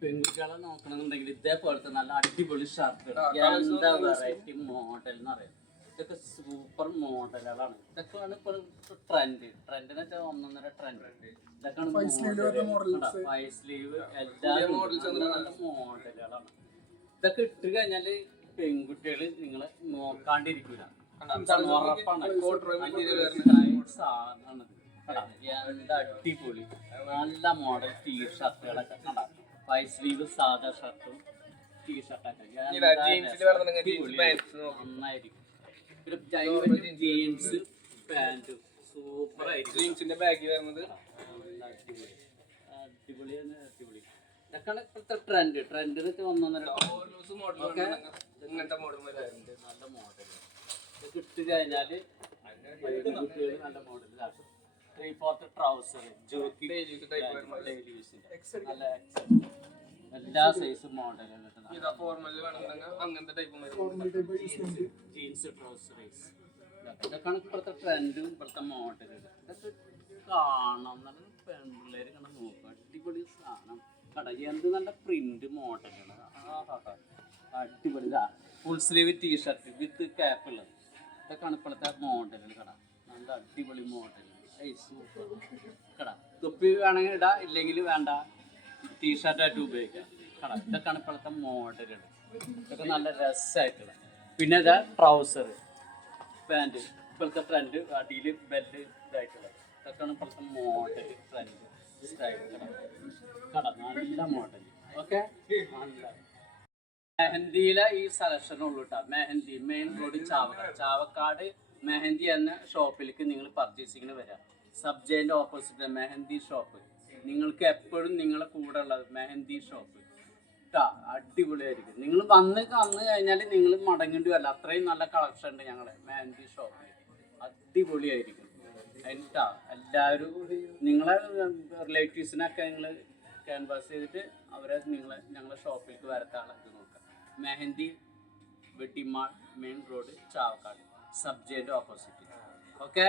പെൺകുട്ടികളെ നോക്കണമെന്നുണ്ടെങ്കിൽ ഇതേപോലത്തെ നല്ല അടിപൊളി ഷർട്ടുകൾ എന്താ വെറൈറ്റി മോഡൽ എന്ന് പറയാം. ഇതൊക്കെ സൂപ്പർ മോഡലുകളാണ്. ഇതൊക്കെയാണ് ഇപ്പോൾ ട്രെൻഡ് എന്ന് വെച്ചാൽ ഒന്നൊന്നര ട്രെൻഡ്. ഇതൊക്കെയാണ് ഫൈവ് സ്ലീവ് എല്ലാ നല്ല മോഡലുകളാണ്. ഇതൊക്കെ ഇട്ട് കഴിഞ്ഞാൽ പെൺകുട്ടികൾ നിങ്ങളെ നോക്കാണ്ടിരിക്കില്ല. ഉറപ്പാണ് സാധനമാണ്. എന്താ അടിപൊളി നല്ല മോഡൽ ടീഷർട്ടുകളൊക്കെ കണ്ടാ. ഫൈവ് സ്ലീവ് സാധാ ഷർട്ടും ടീഷർട്ടൊക്കെ നന്നായിരിക്കും. പിന്നെ ജീൻസ് പാൻറ്റും സൂപ്പർ ആയിരിക്കും. ജീൻസിന്റെ ബാഗ് വരുന്നത് അടിപൊളി അടിപൊളി. ഇതൊക്കെയാണ് ഇപ്പോഴത്തെ ട്രെൻഡ് എന്ന് വെച്ചാൽ ഒന്നൊന്നര നല്ല മോഡൽ. ഇതൊക്കെ ഇട്ട് കഴിഞ്ഞാൽ നല്ല മോഡലാണ്. 3/4 ട്രൗസർ ജോക്കി നല്ല എല്ലാ സൈസ് മോഡലും ജീൻസ് ട്രൗസറീസ്. ഇതൊക്കെയാണ് ഇപ്പോഴത്തെ ട്രെൻഡും ഇപ്പോഴത്തെ മോഡലുകൾ. ഇതൊക്കെ കാണാം. നല്ല പെൺപിള്ളേർ കണ്ട നോക്കുക. അടിപൊളി സാധനം കട. എന്ത് നല്ല പ്രിന്റ് മോഡലുകൾ. അടിപൊളി ഫുൾ സ്ലീവ് ടീഷർട്ട് വിത്ത് ക്യാപ്പുള്ളത്. ഇതൊക്കെയാണ് ഇപ്പോഴത്തെ മോഡലുകൾ കട. നല്ല അടിപൊളി മോഡൽ. കട തൊപ്പി വേണമെങ്കിൽ ഇടാ, ഇല്ലെങ്കിൽ വേണ്ട, ടീഷർട്ടായിട്ട് ഉപയോഗിക്കാം കട. ഇതൊക്കെയാണ് ഇപ്പോഴത്തെ മോഡലുകൾ. ഇതൊക്കെ നല്ല രസമായിട്ടുള്ള. പിന്നെ ഇതാ ട്രൗസർ പാൻറ് ഇപ്പോഴത്തെ ട്രെൻഡ്. അടിയിൽ ബെൽറ്റ് ഇതായിട്ടുള്ളത്. ഇതൊക്കെയാണ് ഇപ്പോഴത്തെ മോഡൽ ട്രെൻഡ് സ്റ്റൈൽ കട. നല്ല മോഡൽ. ഓക്കെ, നല്ല മെഹന്തിയിലെ ഈ സെലക്ഷൻ ഉള്ളൂ കേട്ടോ. മെഹന്തി മെയിൻ റോഡ് ചാവക്കാട് മെഹന്തി എന്ന ഷോപ്പിലേക്ക് നിങ്ങൾ പർച്ചേസിങ്ങിന് വരാം. സബ്ജയിൻ്റെ ഓപ്പോസിറ്റ് മെഹന്തി ഷോപ്പ്. നിങ്ങൾക്ക് എപ്പോഴും നിങ്ങളെ കൂടെ ഉള്ളത് മെഹന്തി ഷോപ്പ് കേട്ടോ. അടിപൊളിയായിരിക്കും. നിങ്ങൾ വന്ന് കഴിഞ്ഞാൽ നിങ്ങൾ മടങ്ങേണ്ടി വരില്ല. അത്രയും നല്ല കളക്ഷൻ ഉണ്ട് ഞങ്ങളെ മെഹന്തി ഷോപ്പിൽ. അടിപൊളിയായിരിക്കും കേട്ടോ. എല്ലാവരും നിങ്ങളെ റിലേറ്റീവ്സിനൊക്കെ നിങ്ങൾ ക്യാൻവാസ് ചെയ്തിട്ട് അവരെ ഞങ്ങളെ ഷോപ്പിലേക്ക് വരത്താണ് ഇത് നോക്കാം. മെഹന്തി വെട്ടിമാൾ മെയിൻ റോഡ് ചാവക്കാട് സബ്ജയിൻ്റെ ഓപ്പോസിറ്റ്. ഓക്കെ.